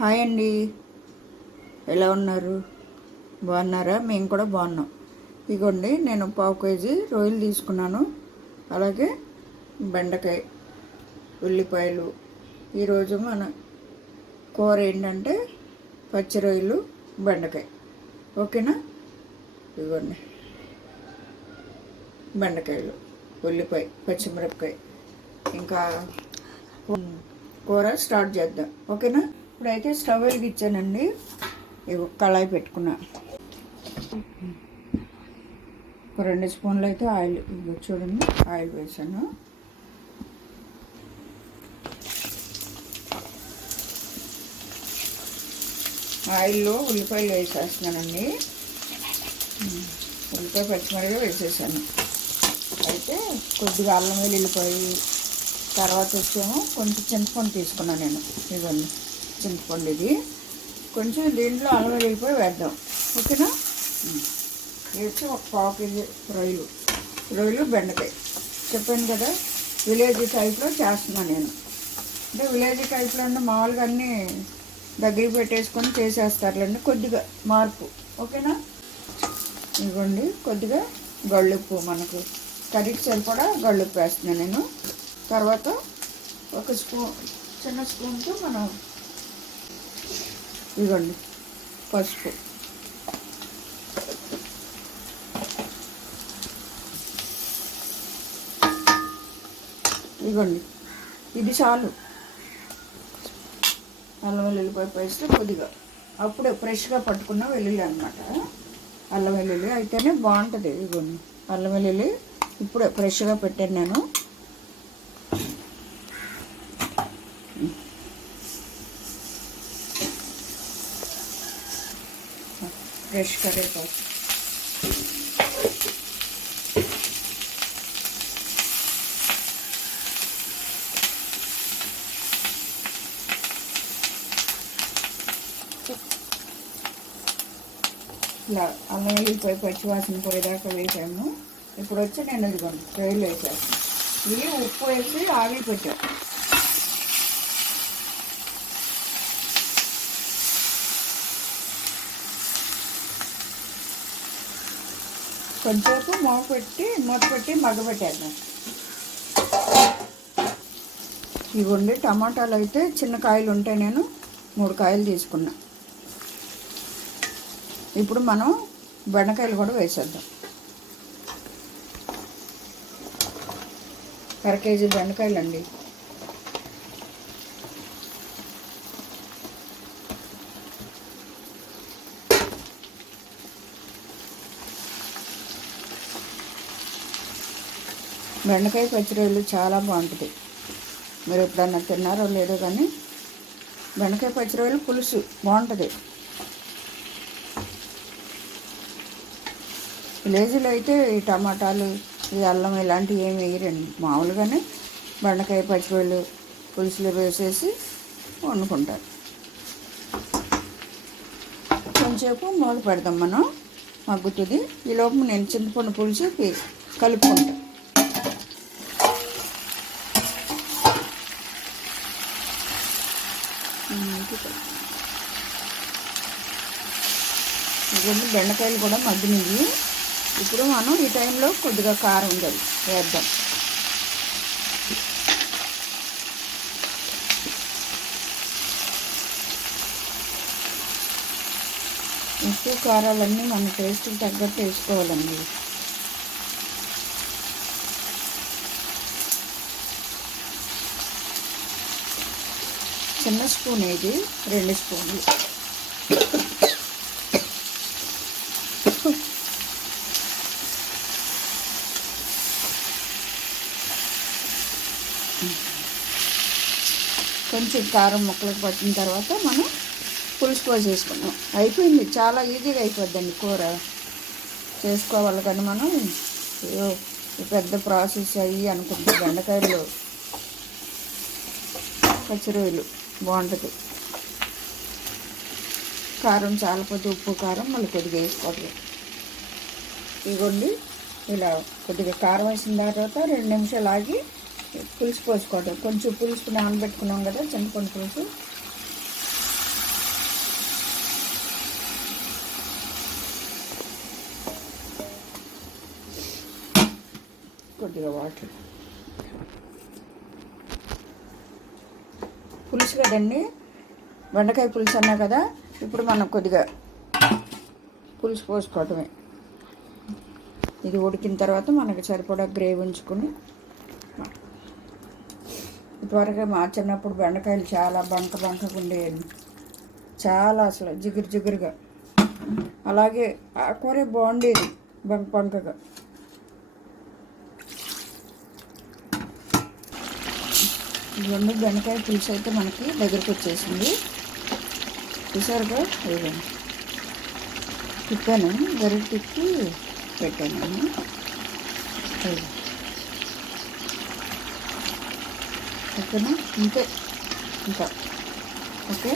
Hi అండి. ఎలా ఉన్నారు? బాగున్నారా? మేము కూడా బాగున్నాం. ఇగోండి నేను పావు కేజీ రొయ్యలు తీసుకున్నాను. అలాగే బెండకాయ ఉల్లిపాయలు. ఈరోజు మన కూర ఏంటంటే పచ్చి రొయ్యలు బెండకాయ. ఓకేనా? ఇవ్వండి బెండకాయలు ఉల్లిపాయ పచ్చిమిరపకాయ. ఇంకా కూర స్టార్ట్ చేద్దాం. ఓకేనా? ఇప్పుడైతే స్టవ్ వెలిగించానండి. కళాయి పెట్టుకున్నా. ఒక రెండు స్పూన్లు అయితే ఆయిల్ చూడండి ఆయిల్ వేసాను. ఆయిల్లో ఉల్లిపాయలు వేసేస్తున్నానండి. ఉల్లిపాయ పచ్చిమిరపకాయ వేసేసాను. అయితే కొద్దిగా అల్లం వెల్లుల్లిపాయ తర్వాత వచ్చేమో కొంచెం చింతపండు తీసుకున్నాను నేను. ఇవన్నీ చింతపండు ఇది. కొంచెం దీంట్లో అల్లం వేద్దాం. ఓకేనా? వేసి ఒక పావు కేజీ రొయ్యలు. రొయ్యలు బెండకాయ. చెప్పాను కదా విలేజ్ టైప్లో చేస్తున్నాను నేను. అంటే విలేజ్ టైప్లో అంటే మామూలుగా అన్నీ దగ్గరికి పెట్టేసుకొని చేసేస్తారులేండి కొద్దిగా మార్పు. ఓకేనా? ఇవ్వండి కొద్దిగా గళ్ళుప్పు మనకు. కర్రీకి సరిపడా గళ్ళుప్పు వేస్తున్నాను నేను. తర్వాత ఒక స్పూన్ చిన్న స్పూన్తో మనం ఇదిగోండి పసుపు. ఇదిగోండి ఇది చాలు. అల్లం వెల్లుల్లిపాయ పేస్ట్ కొద్దిగా. అప్పుడే ఫ్రెష్గా పట్టుకున్న వెల్లుల్లి అనమాట అల్లం వెల్లుల్లి అయితేనే బాగుంటుంది ఇదిగోండి. అల్లం వెల్లుల్లి ఇప్పుడే ఫ్రెష్గా పెట్టాను నేను. ఫ్రెష్ కరేపాకు. ఇలా అల్లం వెళ్ళిపోయి పచ్చివాసన పోయేదాకా వేసాము ఇప్పుడు వచ్చి నేను ఇదిగోండి ఫ్రైలు వేసాను ఇవి ఉప్పు వేసి ఆవిరి పెట్టాను. కొంచెంసేపు మూత పెట్టి మూత పెట్టి మగ్గబెట్టేద్దాం ఇవ్వండి టమాటాలు అయితే చిన్న కాయలు ఉంటాయి నేను మూడు కాయలు తీసుకున్నా. ఇప్పుడు మనం బెండకాయలు కూడా వేసేద్దాం. అర కేజీ బెండకాయలు అండి బెండకాయ పచ్చిరొయ్యలు చాలా బాగుంటుంది. మీరు ఎప్పుడన్నా తిన్నారో లేదో కానీ బెండకాయ పచ్చిరొయ్యలు పులుసు బాగుంటుంది. విలేజ్లో అయితే ఈ టమాటాలు ఈ అల్లం ఇలాంటివి ఏమి వేయరండి. మామూలుగానే బెండకాయ పచ్చిరొయ్యలు పులుసులో వేసేసి వండుకుంటారు. కొంచెంసేపు మూత పెడదాం మనం. మగ్గుతుంది. ఈ లోపు నేను చింతపండు పులుసు కలుపుకుంటాను కలుపుకుంటా బెండకాయలు కూడా మగ్గినవి. ఇప్పుడు మనం ఈ టైంలో కొద్దిగా కారం ఉండాలి. వేద్దాం. ఉప్పు కారాలన్నీ మన టేస్ట్కి తగ్గట్టు వేసుకోవాలండి. చిన్న స్పూన్ ఇది రెండు స్పూన్లు. కొంచెం కారం ముక్కలకు పట్టిన తర్వాత మనం పులుసుకో చేసుకున్నాం అయిపోయింది. చాలా ఈజీగా అయిపోద్దండి కూర. చేసుకోవాలి కానీ మనం. అయ్యో పెద్ద ప్రాసెస్ అయ్యి అనుకుంటుంది బెండకాయలు పచ్చిరొయ్యలు. బాగుంటుంది. కారం చాలకపోతే ఉప్పు కారం మళ్ళీ కొద్దిగా వేసుకోవాలి. ఇవ్వండి ఇలా కొద్దిగా కారం వేసిన తర్వాత రెండు నిమిషాలు ఆగి పులుసు పోసుకోవటం కొంచెం పులుసు నానబెట్టుకున్నాం కదా చింతపండు పులుసు. కొద్దిగా వాటర్. పులుసు కదండి? బెండకాయ పులుసు అన్నా కదా ఇప్పుడు మనం కొద్దిగా పులుసు పోసుకోవటమే. ఇది ఉడికిన తర్వాత మనకు సరిపడా గ్రేవీ ఉంచుకొని ఇదివరకు మా చిన్నప్పుడు బెండకాయలు చాలా బంక బంకగా ఉండేవి చాలా అసలు జిగురు జిగురుగా. అలాగే ఆ కూర బాగుండేది బంక బంకగా. రెండు బెండకాయ పులుసు అయితే మనకి దగ్గరికి వచ్చేసింది. చూసారుగా? ఇవ్వండి తిప్పాను గరిట తిప్పి పెట్టాను. నేను ఓకేనా? ఇంతే. ఇంకా. ఓకే?